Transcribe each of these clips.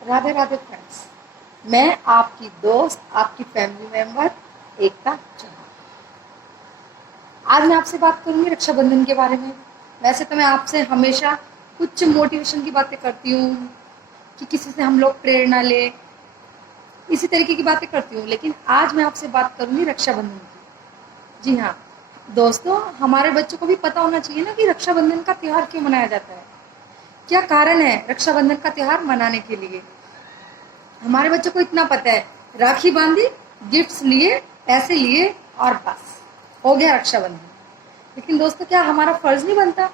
Radhe Radhe friends, मैं आपकी दोस्त, आपकी फैमिली मेंबर एकता चौहान। आज मैं आपसे बात करूंगी रक्षाबंधन के बारे में। वैसे तो मैं आपसे हमेशा कुछ मोटिवेशन की बातें करती हूँ कि किसी से हम लोग प्रेरणा ले, इसी तरीके की बातें करती हूँ, लेकिन आज मैं आपसे बात करूंगी रक्षाबंधन की। जी हाँ दोस्तों, हमारे बच्चों को भी पता होना चाहिए ना कि रक्षाबंधन का त्यौहार क्यों मनाया जाता है, क्या कारण है रक्षाबंधन का त्यौहार मनाने के लिए। हमारे बच्चों को इतना पता है, राखी बांधी, गिफ्ट्स लिए, पैसे लिए और बस हो गया रक्षाबंधन। लेकिन दोस्तों, क्या हमारा फर्ज नहीं बनता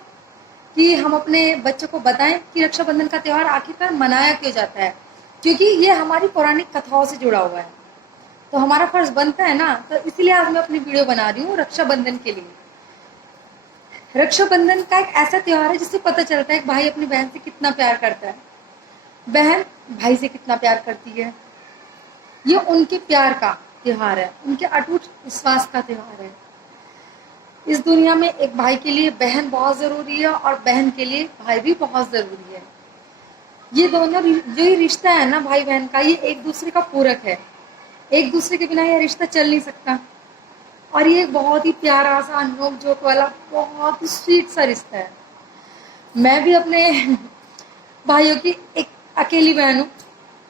कि हम अपने बच्चों को बताएं कि रक्षाबंधन का त्यौहार आखिरकार मनाया क्यों जाता है, क्योंकि ये हमारी पौराणिक कथाओं से जुड़ा हुआ है। तो हमारा फर्ज बनता है ना, तो इसीलिए आज मैं अपनी वीडियो बना रही हूँ रक्षाबंधन के लिए। रक्षाबंधन का एक ऐसा त्यौहार है जिससे पता चलता है कि भाई अपनी बहन से कितना प्यार करता है, बहन भाई से कितना प्यार करती है। ये उनके प्यार का त्योहार है, उनके अटूट विश्वास का त्योहार है। इस दुनिया में एक भाई के लिए बहन बहुत जरूरी है और बहन के लिए भाई भी बहुत जरूरी है। ये दोनों जो ये रिश्ता है ना भाई बहन का, ये एक दूसरे का पूरक है। एक दूसरे के बिना ये रिश्ता चल नहीं सकता। और ये एक बहुत ही प्यारा सा, नोक झोंक वाला, बहुत ही स्वीट सा रिश्ता है। मैं भी अपने भाइयों की एक अकेली बहन हूँ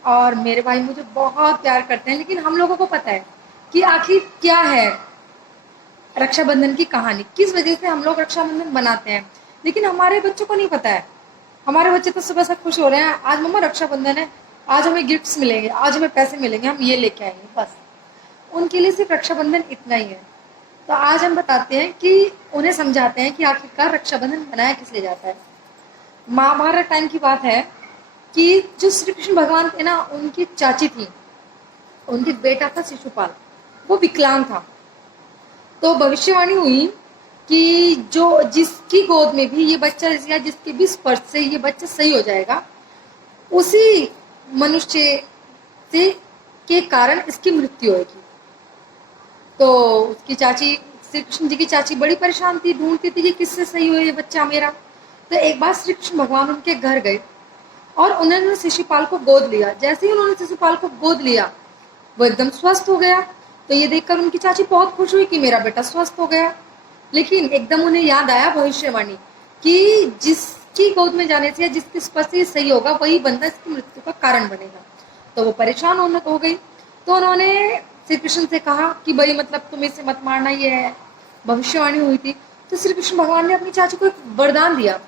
और मेरे भाई मुझे बहुत प्यार करते हैं, लेकिन हम लोगों को पता है कि आखिर क्या है रक्षाबंधन की कहानी, किस वजह से हम लोग रक्षाबंधन बनाते हैं। लेकिन हमारे बच्चों को नहीं पता है। हमारे बच्चे तो सुबह से खुश हो रहे हैं, आज मम्मा रक्षाबंधन है, आज हमें गिफ्ट्स मिलेंगे, आज हमें पैसे मिलेंगे, हम ये लेके आएंगे। बस उनके लिए सिर्फ रक्षाबंधन इतना ही है। तो आज हम बताते हैं कि उन्हें समझाते हैं कि आखिरकार रक्षाबंधन मनाया किस लिए जाता है। महाभारत टाइम की बात है कि जो श्री कृष्ण भगवान थे ना, उनकी चाची थी, उनके बेटा था शिशुपाल, वो विकलांग था। तो भविष्यवाणी हुई कि जो जिसकी गोद में भी ये बच्चा या जिसके भी स्पर्श से ये बच्चा सही हो जाएगा, उसी मनुष्य से के कारण इसकी मृत्यु होगी। तो उसकी चाची, श्री कृष्ण जी की चाची बड़ी परेशान थी, ढूंढती थी कि किससे सही हो ये बच्चा मेरा। तो एक बार श्री कृष्ण भगवान उनके घर गए और उन्होंने शिशुपाल को गोद लिया। जैसे ही उन्होंने शिशुपाल को गोद लिया, वो एकदम स्वस्थ हो गया। तो ये देखकर उनकी चाची बहुत खुश हुई कि मेरा बेटा स्वस्थ हो गया। लेकिन एकदम उन्हें याद आया भविष्यवाणी कि जिसकी गोद में जाने से या जिसके स्पर्श से सही होगा, वही बंदा इसकी मृत्यु का कारण बनेगा। तो वो परेशान हो गई। तो उन्होंने श्री कृष्ण से कहा कि भाई मतलब तुम इसे मत मारना, ये है भविष्यवाणी हुई थी। तो श्री कृष्ण भगवान ने अपनी चाची को एक वरदान दिया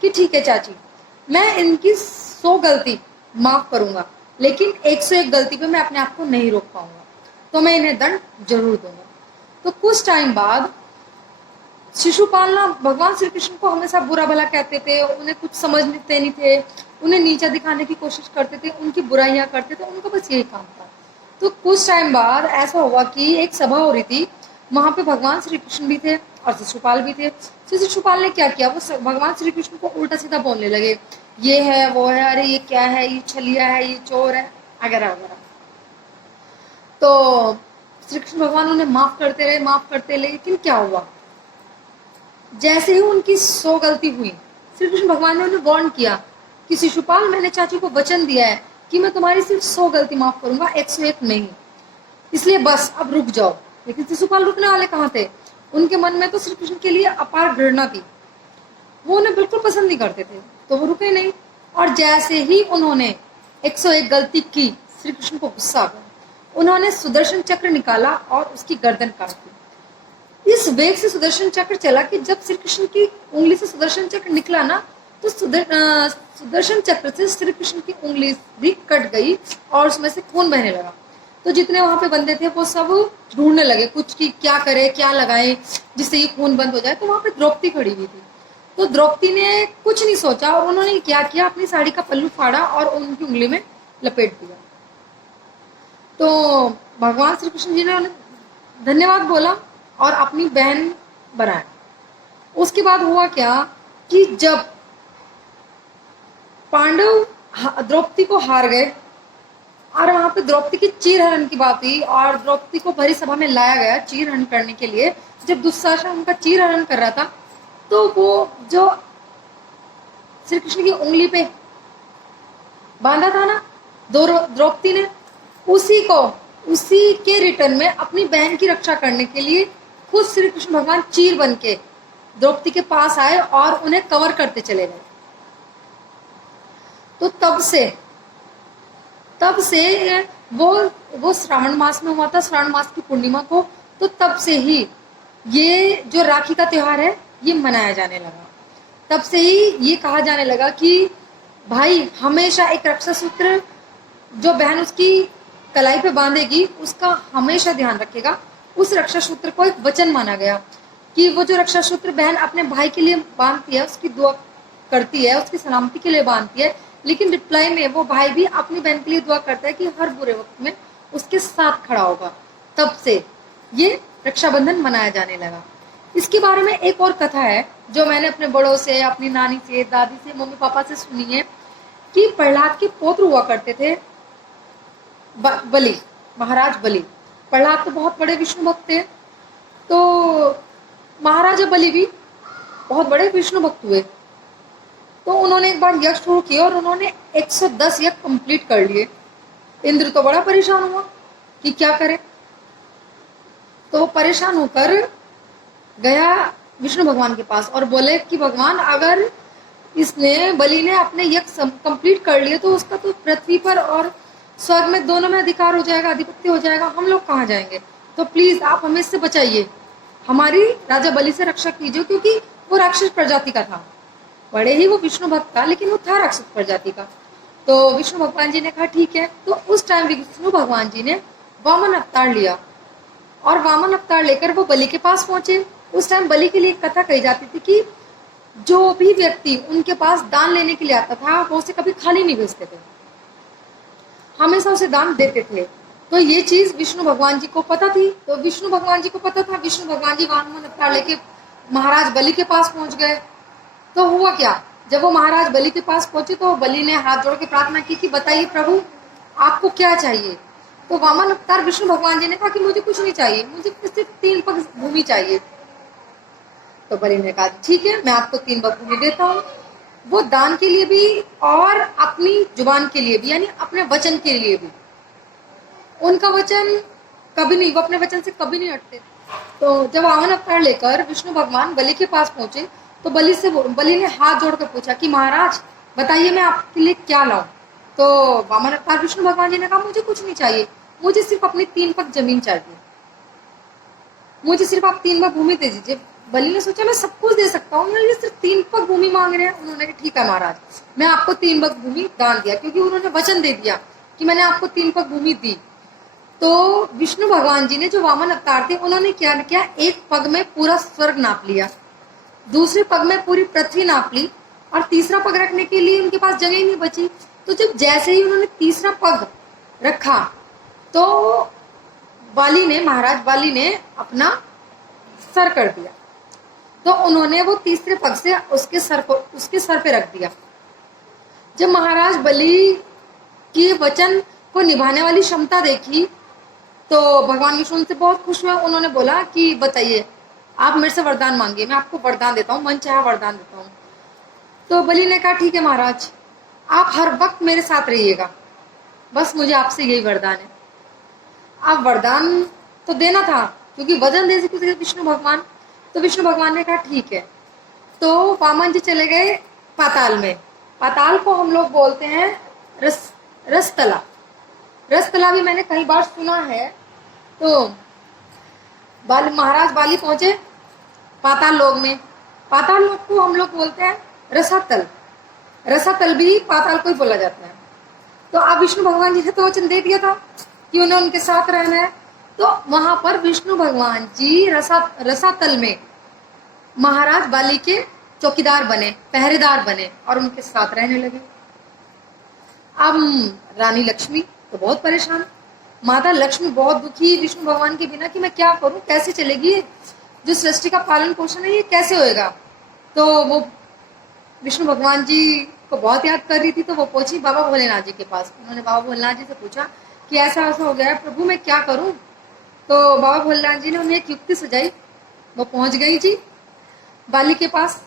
कि ठीक है चाची, मैं इनकी 100 गलती माफ करूंगा, लेकिन 101 गलती पे मैं अपने आप को नहीं रोक पाऊंगा, तो मैं इन्हें दंड जरूर दूंगा। तो कुछ टाइम बाद शिशुपाल ना भगवान श्री कृष्ण को हमेशा बुरा भला कहते थे, उन्हें कुछ समझते नहीं थे, उन्हें नीचा दिखाने की कोशिश करते थे, उनकी बुराइयां करते थे, उनका बस यही काम था। तो कुछ टाइम बाद ऐसा हुआ कि एक सभा हो रही थी, वहां पे भगवान श्री कृष्ण भी थे और शिशुपाल भी थे। तो शिशुपाल ने क्या किया, वो भगवान श्री कृष्ण को उल्टा सीधा बोलने लगे, ये है वो है, अरे ये क्या है, ये छलिया है, ये चोर है, वगैरह वगैरह। तो श्री कृष्ण भगवान उन्हें माफ करते रहे, माफ करते रहे, लेकिन क्या हुआ, जैसे ही उनकी 100 गलती हुई, श्री कृष्ण भगवान ने उन्हें वार्न किया कि शिशुपाल, मैंने चाची को वचन दिया है कि मैं तुम्हारी सिर्फ 100 गलती माफ करूंगा, 101 नहीं, इसलिए बस अब रुक जाओ। लेकिन शिशुपाल रुकने वाले कहाँ थे, उनके मन में तो श्री कृष्ण के लिए अपार घृणा थी, वो उन्हें बिल्कुल पसंद नहीं करते थे, तो वो रुके नहीं। और जैसे ही उन्होंने 101 गलती की, श्री कृष्ण को गुस्सा आ गया, उन्होंने सुदर्शन चक्र निकाला और उसकी गर्दन काट दी। इस वेग से सुदर्शन चक्र चला कि जब श्री कृष्ण की उंगली से सुदर्शन चक्र निकला ना, तो सुदर्शन चक्र से श्री कृष्ण की उंगली भी कट गई और उसमें से खून बहने लगा। तो जितने वहां पे बंदे थे वो सब ढूंढने लगे कुछ कि क्या करे, क्या लगाए जिससे ये खून बंद हो जाए। तो वहां पे द्रौपदी खड़ी हुई थी। तो द्रौपदी ने कुछ नहीं सोचा और उन्होंने क्या किया, अपनी साड़ी का पल्लू फाड़ा और उनकी उंगली में लपेट दिया। तो भगवान श्री कृष्ण जी ने उन्हें धन्यवाद बोला और अपनी बहन बनाया। उसके बाद हुआ क्या कि जब पांडव द्रौपदी को हार गए और वहां पे द्रौपदी की चीरहरण की बात हुई और द्रौपदी को भरी सभा में लाया गया चीरहरण करने के लिए। जब दुशासन उनका चीरहरण कर रहा था, तो वो जो श्री कृष्ण की उंगली पे बांधा था ना, द्रौपदी ने उसी के रिटर्न में अपनी बहन की रक्षा करने के लिए खुद श्री कृष्ण भगवान चीर बन के द्रौपदी के पास आए और उन्हें कवर करते चले गए। तो तब से वो श्रावण मास में हुआ था, श्रावण मास की पूर्णिमा को। तो तब से ही ये जो राखी का त्योहार है ये मनाया जाने लगा। तब से ही ये कहा जाने लगा कि भाई हमेशा एक रक्षा सूत्र जो बहन उसकी कलाई पे बांधेगी उसका हमेशा ध्यान रखेगा। उस रक्षा सूत्र को एक वचन माना गया कि वो जो रक्षा सूत्र बहन अपने भाई के लिए बांधती है, उसकी दुआ करती है, उसकी सलामती के लिए बांधती है, लेकिन रिप्लाई में वो भाई भी अपनी बहन के लिए दुआ करता है कि हर बुरे वक्त में उसके साथ खड़ा होगा। तब से ये रक्षाबंधन मनाया जाने लगा। इसके बारे में एक और कथा है जो मैंने अपने बड़ों से, अपनी नानी से, दादी से, मम्मी पापा से सुनी है कि प्रहलाद के पौत्र हुआ करते थे बलि, महाराज बलि। प्रहलाद तो बहुत बड़े विष्णु भक्त थे, तो महाराजा बलि भी बहुत बड़े विष्णु भक्त हुए। तो उन्होंने एक बार यज्ञ शुरू किया और उन्होंने 110 यज्ञ कंप्लीट कर लिए। इंद्र तो बड़ा परेशान हुआ कि क्या करे, तो परेशान होकर गया विष्णु भगवान के पास और बोले कि भगवान अगर इसने बलि ने अपने यज्ञ कंप्लीट कर लिए तो उसका तो पृथ्वी पर और स्वर्ग में दोनों में अधिकार हो जाएगा, आधिपत्य हो जाएगा, हम लोग कहाँ जाएंगे। तो प्लीज आप हमें इससे बचाइए, हमारी राजा बलि से रक्षा कीजिए, क्योंकि वो राक्षस प्रजाति का था। बड़े ही वो विष्णु भक्त था लेकिन वो था राक्षस प्रजाति का। तो विष्णु भगवान जी ने कहा ठीक है। तो उस टाइम विष्णु भगवान जी ने वामन अवतार लिया और वामन अवतार लेकर वो बलि के पास पहुंचे। उस टाइम बलि के लिए एक कथा कही जाती थी कि जो भी व्यक्ति उनके पास दान लेने के लिए आता था वो उसे कभी खाली नहीं भेजते थे, हमेशा उसे दान देते थे। तो ये चीज विष्णु भगवान जी को पता थी। तो विष्णु भगवान जी को पता था, विष्णु भगवान जी वामन अवतार लेके महाराज बलि के पास पहुंच गए। तो हुआ क्या, जब वो महाराज बलि के पास पहुंचे तो बलि ने हाथ जोड़ के प्रार्थना की कि बताइए प्रभु आपको क्या चाहिए। तो वामन अवतार विष्णु भगवान जी ने कहा कि मुझे कुछ नहीं चाहिए, मुझे सिर्फ 3 पग भूमि चाहिए। तो बलि ने कहा ठीक है मैं आपको 3 पग भूमि देता हूँ। वो दान के लिए भी और अपनी जुबान के लिए भी, यानी अपने वचन के लिए भी। उनका वचन कभी नहीं, वो अपने वचन से कभी नहीं हटते। तो जब वामन अवतार लेकर विष्णु भगवान बलि के पास पहुंचे तो बलि ने हाथ जोड़कर पूछा कि महाराज बताइए मैं आपके लिए क्या लाऊं। तो वामन अवतार विष्णु भगवान जी ने कहा मुझे कुछ नहीं चाहिए, मुझे सिर्फ अपनी 3 पग जमीन चाहिए, मुझे सिर्फ आप 3 पग भूमि दे दीजिए। बलि ने सोचा मैं सब कुछ दे सकता हूँ, ये सिर्फ 3 पग भूमि मांग रहे हैं। उन्होंने कहा ठीक है महाराज मैं आपको 3 पग भूमि दान दिया, क्योंकि उन्होंने वचन दे दिया कि मैंने आपको 3 पग भूमि दी। तो विष्णु भगवान जी ने जो वामन अवतार थे उन्होंने क्या किया, एक पग में पूरा स्वर्ग नाप लिया, दूसरे पग में पूरी पृथ्वी नाप ली और तीसरा पग रखने के लिए उनके पास जगह ही नहीं बची। तो जब जैसे ही उन्होंने तीसरा पग रखा तो महाराज बाली ने अपना सर कर दिया। तो उन्होंने वो तीसरे पग से उसके सर पे रख दिया। जब महाराज बलि की वचन को निभाने वाली क्षमता देखी तो भगवान विष्णु से बहुत खुश हुए। उन्होंने बोला कि बताइए आप मेरे से वरदान मांगिए, मैं आपको वरदान देता हूँ, मन चाहा वरदान देता हूँ। तो बलि ने कहा ठीक है महाराज आप हर वक्त मेरे साथ रहिएगा, बस मुझे आपसे यही वरदान है। आप वरदान तो देना था क्योंकि वचन दे सकते विष्णु भगवान। तो विष्णु भगवान ने कहा ठीक है। तो वामन जी चले गए पाताल में। पाताल को हम लोग बोलते हैं रसतला। रसतला भी मैंने कई बार सुना है। तो महाराज बाली पहुंचे पाताल लोक में। पाताल लोक को हम लोग बोलते हैं रसातल। रसातल भी पाताल को ही बोला जाता है। तो अब विष्णु भगवान जी ने तो वचन दे दिया था कि उन्हें उनके साथ रहना है। तो वहां पर विष्णु भगवान जी रसातल में महाराज बाली के चौकीदार बने, पहरेदार बने और उनके साथ रहने लगे। अब रानी लक्ष्मी तो बहुत परेशान, माता लक्ष्मी बहुत दुखी विष्णु भगवान के बिना कि मैं क्या करूं, कैसे चलेगी जो सृष्टि का पालन पोषण है ये कैसे होएगा। तो वो विष्णु भगवान जी को बहुत याद कर रही थी। तो वो पहुंची बाबा भोलेनाथ जी के पास। उन्होंने बाबा भोलेनाथ जी से पूछा कि ऐसा ऐसा हो गया है प्रभु मैं क्या करूं। तो बाबा भोलेनाथ जी ने उन्हें एक युक्ति सुझाई। वो पहुंच गई जी बाली के पास।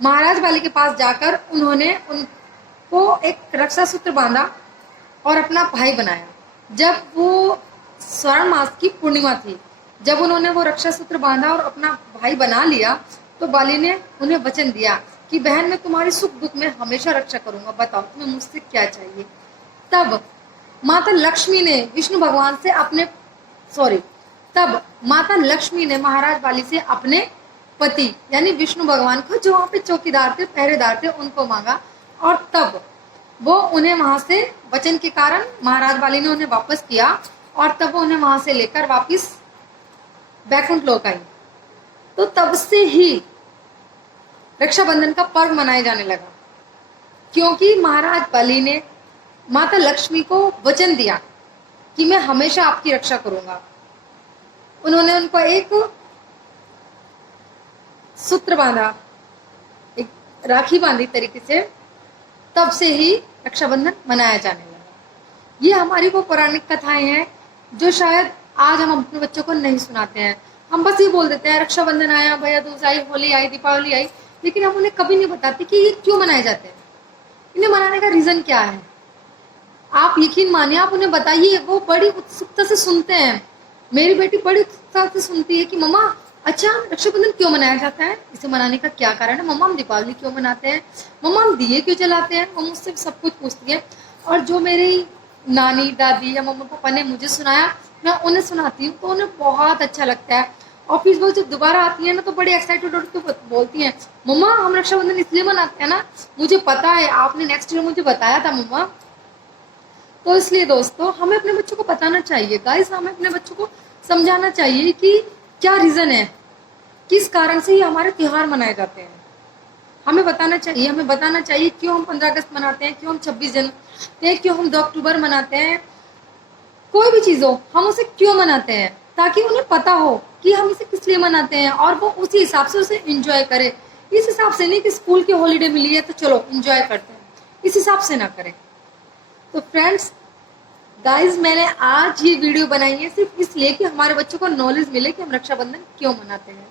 महाराज बाली के पास जाकर उन्होंने उनको एक रक्षा सूत्र बांधा और अपना भाई बनाया। जब वो स्वर्ण मास की पूर्णिमा थी, जब उन्होंने वो रक्षा सूत्र बांधा और अपना भाई बना लिया, तो बाली ने उन्हें वचन दिया कि बहन मैं तुम्हारी सुख दुख में हमेशा रक्षा करूंगा, बताओ तुम्हें मुझसे क्या चाहिए। तब माता लक्ष्मी ने विष्णु भगवान से अपने तब माता लक्ष्मी ने महाराज बाली से अपने पति यानी विष्णु भगवान को, जो वहां पे चौकीदार थे, पहरेदार थे, उनको मांगा। और तब वो उन्हें वहां से वचन के कारण महाराज बाली ने उन्हें वापस किया, और तब वो उन्हें वहां से लेकर वापस बैकुंठ लोक आई। तो तब से ही रक्षाबंधन का पर्व मनाया जाने लगा, क्योंकि महाराज बलि ने माता लक्ष्मी को वचन दिया कि मैं हमेशा आपकी रक्षा करूंगा। उन्होंने उनको एक सूत्र बांधा, एक राखी बांधी तरीके से, तब से ही रक्षाबंधन मनाया जाने लगा। ये हमारी वो पौराणिक कथाएं हैं जो शायद आज हम अपने बच्चों को नहीं सुनाते हैं। हम बस ये बोल देते हैं रक्षाबंधन आया, भैया दूज आई, होली आई, दीपावली आई, लेकिन हम उन्हें कभी नहीं बताते कि ये क्यों मनाए जाते हैं, इन्हें मनाने का रीजन क्या है। आप यकीन मानिए, आप उन्हें बताइए, वो बड़ी उत्सुकता से सुनते हैं। मेरी बेटी बड़ी उत्सुकता से सुनती है कि मम्मा अच्छा रक्षाबंधन क्यों मनाया जाता है, इसे मनाने का क्या कारण है, मम्मा हम दीपावली क्यों मनाते हैं, मम्मा हम दिए क्यों जलाते हैं। वो मुझसे सब कुछ पूछती है। और जो मेरी नानी दादी या मम्मा पापा ने मुझे सुनाया, मैं उन्हें सुनाती हूँ, तो उन्हें बहुत अच्छा लगता है। और फिर वो जब दोबारा आती है ना, तो बड़ी एक्साइटेड होकर बोलती हैं, मम्मा हम रक्षाबंधन इसलिए मनाते हैं ना, मुझे पता है, आपने नेक्स्ट ईयर मुझे बताया था मम्मा। तो इसलिए दोस्तों हमें अपने बच्चों को बताना चाहिए, गाइस हमें अपने बच्चों को समझाना चाहिए कि क्या रीजन है, किस कारण से ये हमारे त्योहार मनाए जाते हैं। हमें बताना चाहिए, हमें बताना चाहिए क्यों हम 15 अगस्त मनाते हैं, क्यों हम 26 जनवरी मनाते हैं, क्यों हम 2 अक्टूबर मनाते हैं। कोई भी चीज हो, हम उसे क्यों मनाते हैं, ताकि उन्हें पता हो कि हम इसे किस लिए मनाते हैं, और वो उसी हिसाब से उसे एंजॉय करे। इस हिसाब से नहीं कि स्कूल की हॉलीडे मिली है तो चलो एंजॉय करते हैं, इस हिसाब से ना करें। तो फ्रेंड्स गाइज, मैंने आज ये वीडियो बनाई है सिर्फ इसलिए कि हमारे बच्चों को नॉलेज मिले कि हम रक्षाबंधन क्यों मनाते हैं।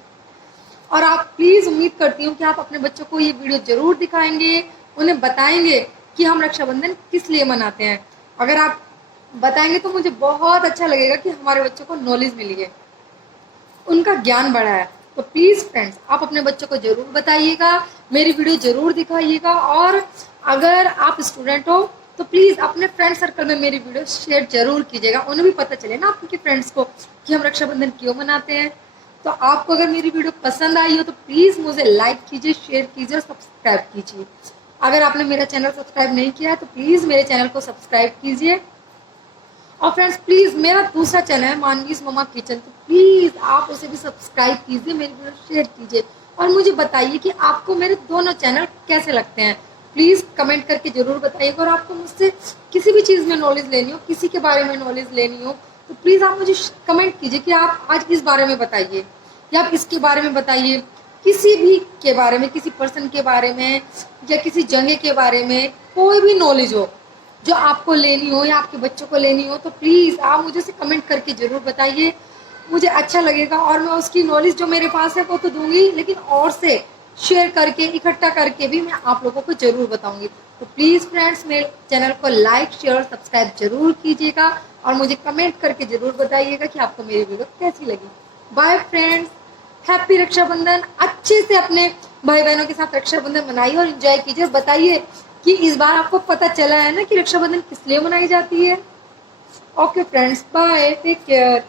और आप प्लीज, उम्मीद करती हूँ कि आप अपने बच्चों को ये वीडियो जरूर दिखाएंगे, उन्हें बताएंगे कि हम रक्षाबंधन किस लिए मनाते हैं। अगर आप बताएंगे तो मुझे बहुत अच्छा लगेगा कि हमारे बच्चों को नॉलेज मिली है, उनका ज्ञान बढ़ा है। तो प्लीज फ्रेंड्स, आप अपने बच्चों को जरूर बताइएगा, मेरी वीडियो जरूर दिखाइएगा। और अगर आप स्टूडेंट हो तो प्लीज अपने फ्रेंड सर्कल में मेरी वीडियो शेयर जरूर कीजिएगा, उन्हें भी पता चले ना आपके फ्रेंड्स को कि हम रक्षाबंधन क्यों मनाते हैं। तो आपको अगर मेरी वीडियो पसंद आई हो तो प्लीज मुझे लाइक कीजिए, शेयर कीजिए और सब्सक्राइब कीजिए। अगर आपने मेरा चैनल सब्सक्राइब नहीं किया है तो प्लीज मेरे चैनल को सब्सक्राइब कीजिए। और फ्रेंड्स प्लीज, मेरा दूसरा चैनल है मानवीज मम्मा किचन, तो प्लीज आप उसे भी सब्सक्राइब कीजिए, मेरी वीडियो शेयर कीजिए और मुझे बताइए कि आपको मेरे दोनों चैनल कैसे लगते हैं। प्लीज कमेंट करके जरूर बताइएगा। और आपको मुझसे किसी भी चीज में नॉलेज लेनी हो, किसी के बारे में नॉलेज लेनी हो, तो प्लीज आप मुझे कमेंट कीजिए कि आप आज इस बारे में बताइए या आप इसके बारे में बताइए, किसी भी के बारे में, किसी पर्सन के बारे में या किसी जगह के बारे में, कोई भी नॉलेज हो जो आपको लेनी हो या आपके बच्चों को लेनी हो, तो प्लीज आप मुझे से कमेंट करके जरूर बताइए, मुझे अच्छा लगेगा। और मैं उसकी नॉलेज जो मेरे पास है वो तो दूंगी, लेकिन और से शेयर करके, इकट्ठा करके भी मैं आप लोगों को जरूर बताऊंगी। तो प्लीज फ्रेंड्स, मेरे चैनल को लाइक, शेयर और सब्सक्राइब जरूर कीजिएगा और मुझे कमेंट करके जरूर बताइएगा कि आपको मेरी वीडियो कैसी लगी। Bye friends, happy Rakshabandhan. अच्छे से अपने भाई बहनों के साथ रक्षाबंधन मनाइए और एंजॉय कीजिए। बताइए कि इस बार आपको पता चला है ना कि रक्षाबंधन किस लिए मनाई जाती है। Okay friends, bye, take care.